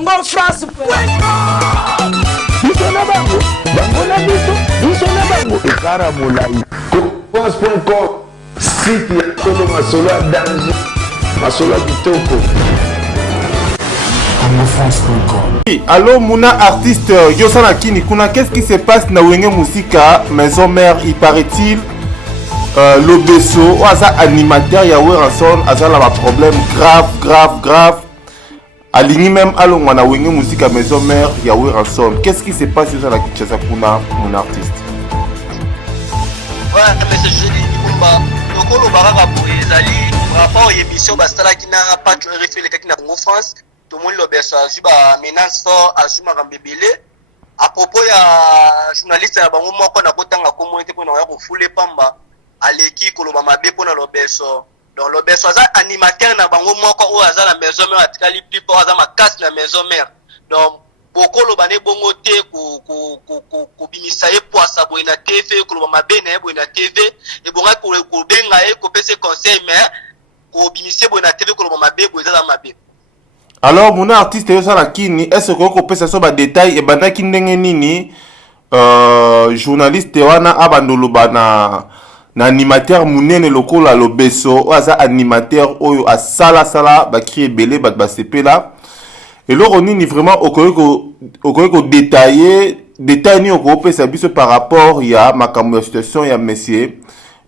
Congo France. Ekara Moulaï. France.com. Site ya Kolo Masolo à danger. Masolo Kitoko. Allô Mouna artiste Yosana Kini Kuna, qu'est-ce qui se passe na Wenge Musika Maison Mère? Il paraît-il l'Obeso ou Aza animateur Yahweh Ranson Aza la problème grave aligné même à l'ongwana Wenge Musika Maison Mère Yahweh Ranson. Qu'est-ce qui se passe sur la Kinshasa Kuna, mon artiste? Ouais, mais c'est jeudi Kumba. Donc on baraka pour les alliés rapport aux émissions bastala qui n'a pas refait les cas qui n'a Congo France. Tout le monde l'obéit à suba menace fort à suba rambébélé à propos ya journaliste ya bango moko na kotanga communauté pour na ko fouler pamba aleki koloba mabe pour na l'obéso donc l'obéso za animateur na bango moko o aza na maison mère atikali plus pour aza makasi na maison mère donc boko loba ne bongo te ko bimisa e poisa boy na TV koloba mabe na boy na TV e bonga ko benga e ko pese conseil mais ko bimisa boy na TV koloba mabe boy za mabe. Alors mon artiste Yosana Kini, est-ce que vous pouvez savoir des détails et banda ki ndenge nini journaliste wana abandoloba na animateur munene lokola l'Obeso ou aza animateur oyo asala ba crier belé ba sepela et là on nini vraiment okoko détailler ni okopé sa biso par rapport ya makambo situation ya monsieur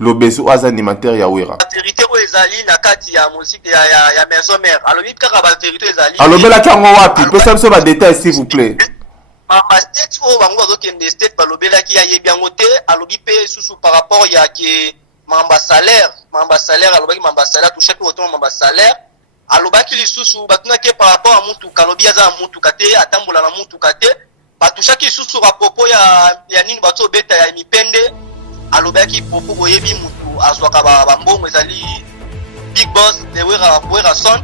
l'Obeso aza animateur ya Wera. La vérité où ezali na kati ya musique ya maison mère. Alors vite kaka ba vérité ezali. Alors bela kango wapi? Peut ça me détail s'il vous plaît. Ma state où bango bazokende state ba lobela ki ya yebiango te alobi pe susu par rapport ya ki mamba salaire alobaki mamba salaire touche pe autant mamba salaire alobaki lisusu batuna ke par rapport à mutu kalobi aza mutu kate atambola na mutu kate batushaki susu à propos ya nini bato beta ya mipende alobaki popo boyebi mutu azwaka ba mbongo ezali big boss de wera son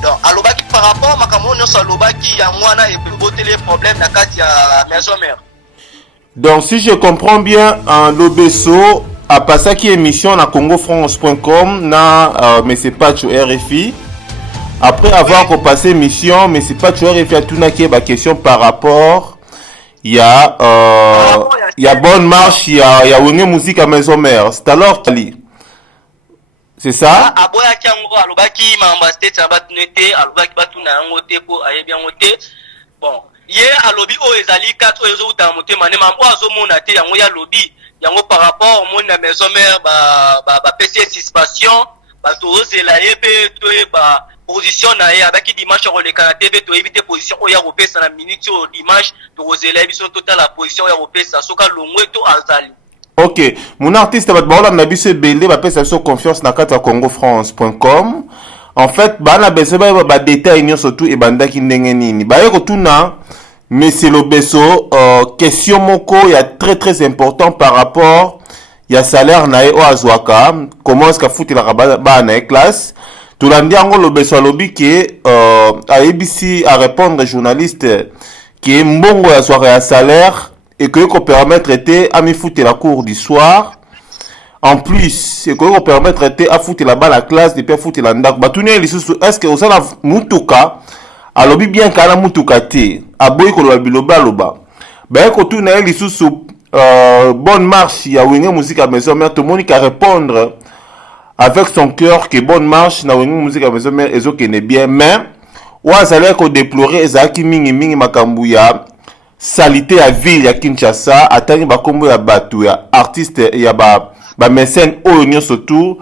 donc alobaki par rapport makambo nyonso alobaki ya mwana et botele problème na kati ya maison mère. Donc si je comprends bien l'Obeso a passé qui émission na congofrance.com na mais c'est pas sur RFI. Après avoir passé émission mais c'est pas sur RFI a tout na qui ba question par rapport il y a bonne marche, il y a Wenge musique à maison mère. C'est alors Kali. C'est ça? Aboya kiango alobaki mamba state abatunete alobaki batuna yango te ko ayebi yango te. Bon, ye alobi o ezali 4 ezo uta mote mane mambo azomona te yango ya lobi yango par rapport au monde na maison mère ba PC suspension ba tozela yebe to ba position na ye avec dimanche sur le Canada TV to éviter position o ya repesa na minute au dimanche to rozela biso total la position ya repesa soka longwe to azali. OK, mon artiste va ba na biso belé ba pesa so confiance na kata congofrance.com. En fait, ba na beso ba détail ni surtout e banda ki ndenge nini. Ba yeko tuna mais c'est l'Obeso question moko ya très important par rapport ya salaire na e o azwaka comment est-ce que fouti la ba na classe. Tout l'andiango l'Obeso lobby qui a ABC à répondre journaliste qui est mbongo ya soirée à salaire et que qu'on permettre était à me foutre la cour du soir. En plus, c'est qu'on permettre était à foutre la balle à classe depuis à foutre la ndak. Batouné les sous est-ce que ça la mutuka a lobby bien kana mutuka te a boy ko loba loba. Ben ko tout na les sous bonne marche ya Wenge musique à maison mère tout le monde qui répondre avec son cœur que bonne marche na Wenge musique à maison mère ezo kene bien mais ou azalé ko déplorer ezaki mingi makambu ya salité à ville ya Kinshasa atani ba kombo ya batu ya artiste ya ba mécène oyo surtout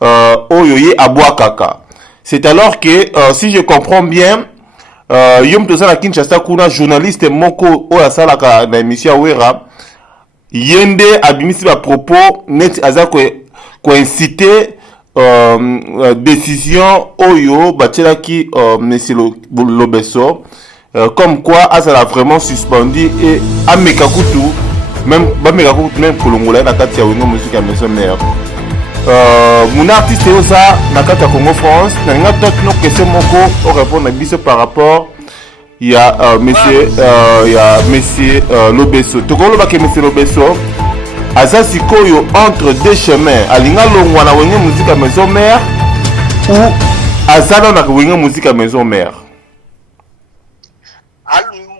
oyo ye abwa kaka. C'est alors que si je comprends bien yom to sala Kinshasa kuna journaliste moko oyo asalaka na émission Wera yende abimisi ba propos net aza ko inciter décision oyo batelaki monsieur l'Obeso comme quoi azala vraiment suspendu et ameka kutu même kolongola na kati ya Wenge musique ya maison mère. Mon artiste oza na kati ya Congo France na nga tot no question moko o répondre biso par rapport ya monsieur l'Obeso tokoloba ke monsieur l'Obeso aza sikoyo entre deux chemins alinga longwa na Wenge musique ya maison mère ou azala na Wenge musique ya maison mère.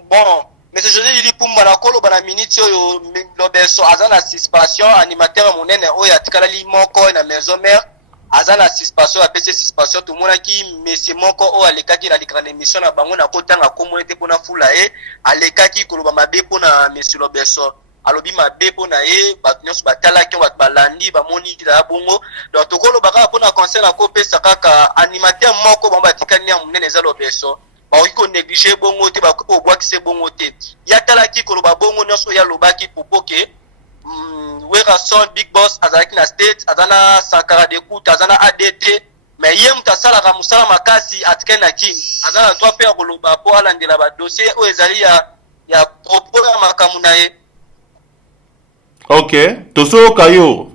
Bon, mais je dis dit pour Manakolo bana minute yo lobeso azana suspension animateur monene oya tikala li moko na maison mère azana suspension apesi suspension tout mona ki monsieur moko o alekaki na likana émission na bango na kotanga communauté pona fula e alekaki koloba mabe pona monsieur lobeso alobi mabe pona ye bato nyonso batalaki bato balandi bamoni la bongo donc tokolo baka pona conseil na kopesa kaka animateur moko bango batikani ya monene za lobeso baoki konéglige bongo te bakoki kobwakise bongo te ya talaki koloba bongo nyonso ya lobaki popoke Werason Big Boss azalaki na state azana Sankara d'écoute azana ADT mais ye mutu asalaka mosala makasi atikali na kini azana to mpe ya koloba mpo alandela badossier oyo ezali ya propos ya makambo na ye. Ok, tosoyoka yo.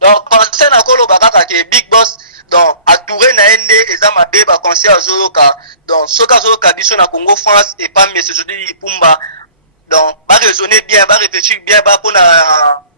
Donc conseil na koloba kaka ke Big Boss donc atouré na ende eza mabe ba conseil azoyoka donc soka azoyoka biso na Congo France et pas monsieur Jodi Lipumba donc ba raisonner bien ba réfléchir bien ba pona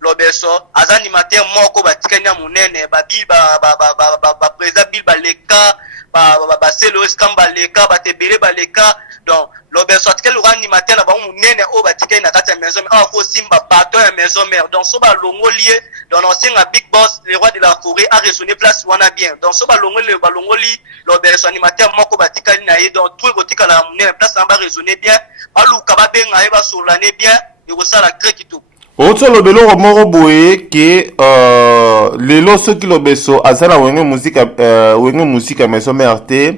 lobeso aza animateur moko batikani ya monene ba bil ba président bil ba leka ba selo skamba leka ba tebele ba leka donc lobeso atikali ko animateur na ba monene o batikani na kati ya maison mère faut simba bateau ya maison mère donc so ba longoli donc l'ancien Big Boss le roi de la forêt a raisonné place wana bien donc so ba longoli lobeso animateur moko batikani na ye donc tout botika la monene place na ba raisonner bien baluka ba benga ye ba solane bien et ça la crée qui tout Oto lobelo moko boye ke lelo soki lobeso azala wenge musique maison mère te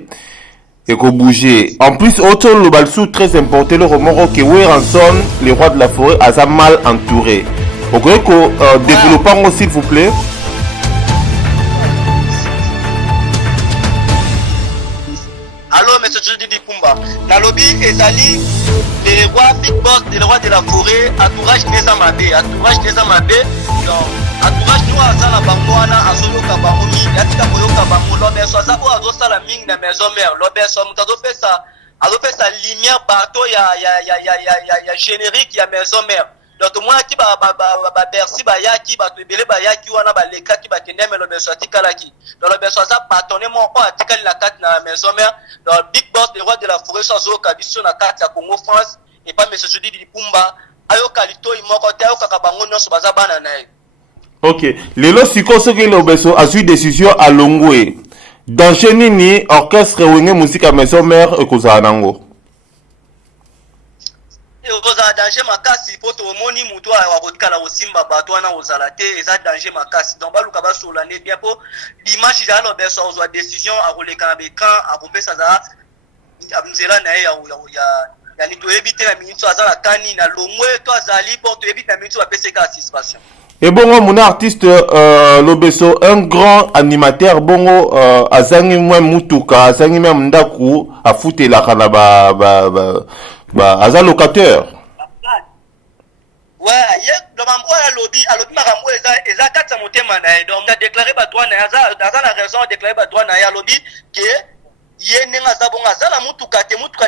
et ko bouger. En plus auto le balsou très important le remoro ke Werason le roi de la forêt asa mal entouré. Vous pouvez développer s'il vous plaît. Allô, monsieur Jodi Lipumba. Nalobi ezali le roi Big Boss, le roi de la forêt, entourage des amabé, donc entourage nous azala bangwana azoyoka bangomi, yatika koyoka bango lobeso aza o azosala mingi na maison mère, lobeso mutazo fesa lumière bateau ya générique ya maison mère. Donc moi qui ba Bercy ba yaki ba tebele ba yaki wana ba leka ki ba kendeme lobeso atikalaki. Donc lobeso za batonné mon o atikali la carte na maison mère. Donc Big Boss le roi de la forêt so kabiso na carte ya Congo France et pas monsieur Jodi Lipumba ayoka litoi moko te ayoka ka bango nyonso baza bana na ye. Ok, lelo siko soki lobeso azui décision à Longwe. Danger nini orchestre wenge musique à maison mère ekozala nango. Oza danger makasi poto omoni mutu akotikala kosimba bato wana ozala te eza danger makasi donc baluka basolane bien po dimanche ya lobeso ozwa décision akoleka na bekan akopesa za nzela na ye ya ni toyebi te na minute aza na kani na longwe to azali po toyebi na minute bapeseka assistance. Et bongo mon artiste lobeso un grand animateur bongo azangi mwa mutuka azangi mwa ndaku afutelaka na ba aza locateur. Ouais, donc alobi makambo eza katsa motema na ye donc a déclaré ba droit na aza la raison a déclaré ba droit na ye alobi que ye nenga za bonga za la mutuka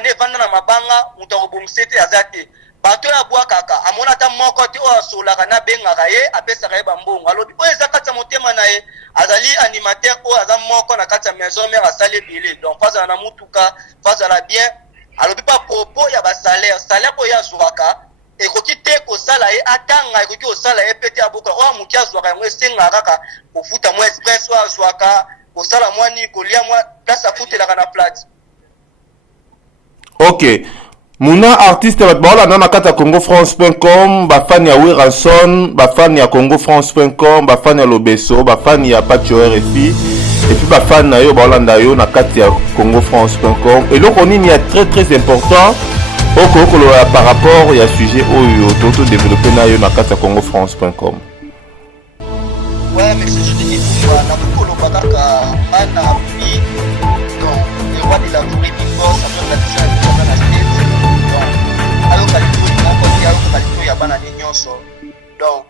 ne vanda na mabanga mutakobongise te azate bato ya bwa kaka amona ta moko te o asolaka na bengaka ye apesaka ye bambongo alobi oyo eza kati ya motema na ye azali animateur oyo aza moko na kati ya maison mère asali ebele donc fazala na mutuka fazala bien alobi pa propos ya salaire oyo azwaka ekoki te kosala ye atanga ekoki kosala ye pete aboka oyo moki azwaka yango esengaka kaka kofuta mwa express oyo azwaka kosala mwa nini kolia mwa place afutelaka na plate. Ok. Muna artiste baolanda na kati ya congofrance.com bafani ya Werason bafani ya congofrance.com bafani ya lobeso bafani ya Pacho RFI et puis bafani na yo baolanda yo na kati ya congofrance.com eloko nini ya très important okolola par rapport ya sujet oyo toto développer na yo na kati ya congofrance.com. Ouais, mais c'est juste des fois na koloba kaka ana bi donc le roi de la forêt Big Boss avec la déjà na state ayoka litoi moko te ayoka litoi ya bana ni nyonso donc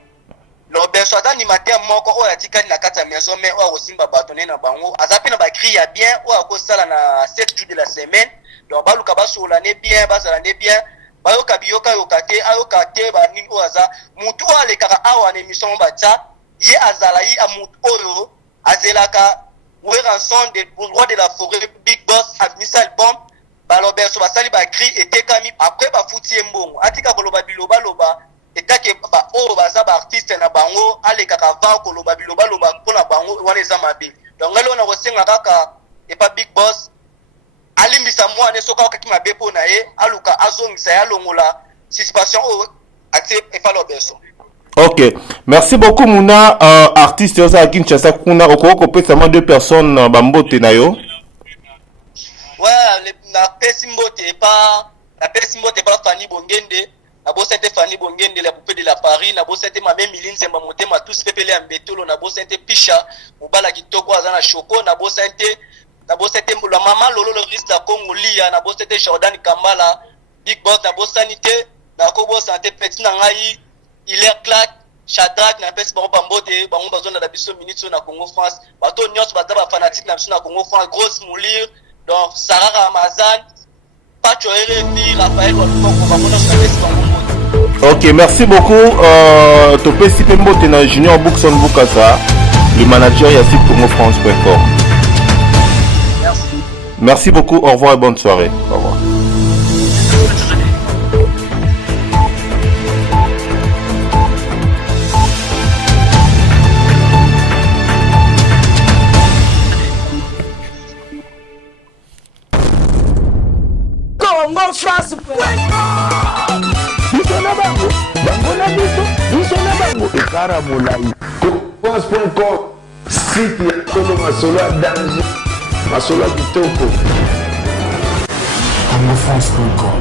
lobeso aza animateur moko oyo atikali na kati ya maison mais oyo akosimba bato ne na bango aza mpe na bacri ya bien oyo akosala na 7 jours de la semaine donc baluka basolane bien bazalane bien bayoka biyoka yoka te banini oyo aza mutu oyo alekaka awa na émission batia ye azala ye amutu oyo azelaka Werason de roi de la forêt Big Boss administre album balobeso bafuti ye mbongo atika koloba biloba loba etake ba oyo baza ba artiste na bango alekaka va koloba biloba loba mpona bango wana eza mabe donc ngai wana kosenga kaka epa big boss alimbisa mwana soka okaki mabe mpona ye aluka azongisa ye alongola suspension oyo atie epa lobeso. Ok, merci beaucoup Mouna, artiste oza Kinshasa kuna okoko kopesa ma 2 personnes bambote na yo. Ouais, na pesi mbote pas Fanny Bongende, na bosete Fanny Bongende la poupée de la Paris, na bosete ma même Miline Zemba Motema tous pepele ambetolo, na bosete Picha, mobala kitoko azana choko, na bosete la maman Lolo le risque la Congo Lia, na bosete Jordan Kambala, Big Boss na bosanité, na kobo santé petit na ngai, il est claque. Shadrach na pesi bango bambote bango bazona na biso minute na Congo France bato nyos baza ba fanatique na biso na Congo France grosse moulir donc Sarah Ramazan Pacho RFI Raphaël Watoko bamona na pesi bango. Ok, merci beaucoup. Topesi Pembote na Junior Bookson Bukasa, le manager ya site congofrance.com. Merci. Merci beaucoup, au revoir et bonne soirée. Au revoir. Congo France. Biso na bango, bango na biso na bango. Ekara mulai. France.com, site ya Kolo Masolo ya danger. Masolo ya kitoko. congofrance.com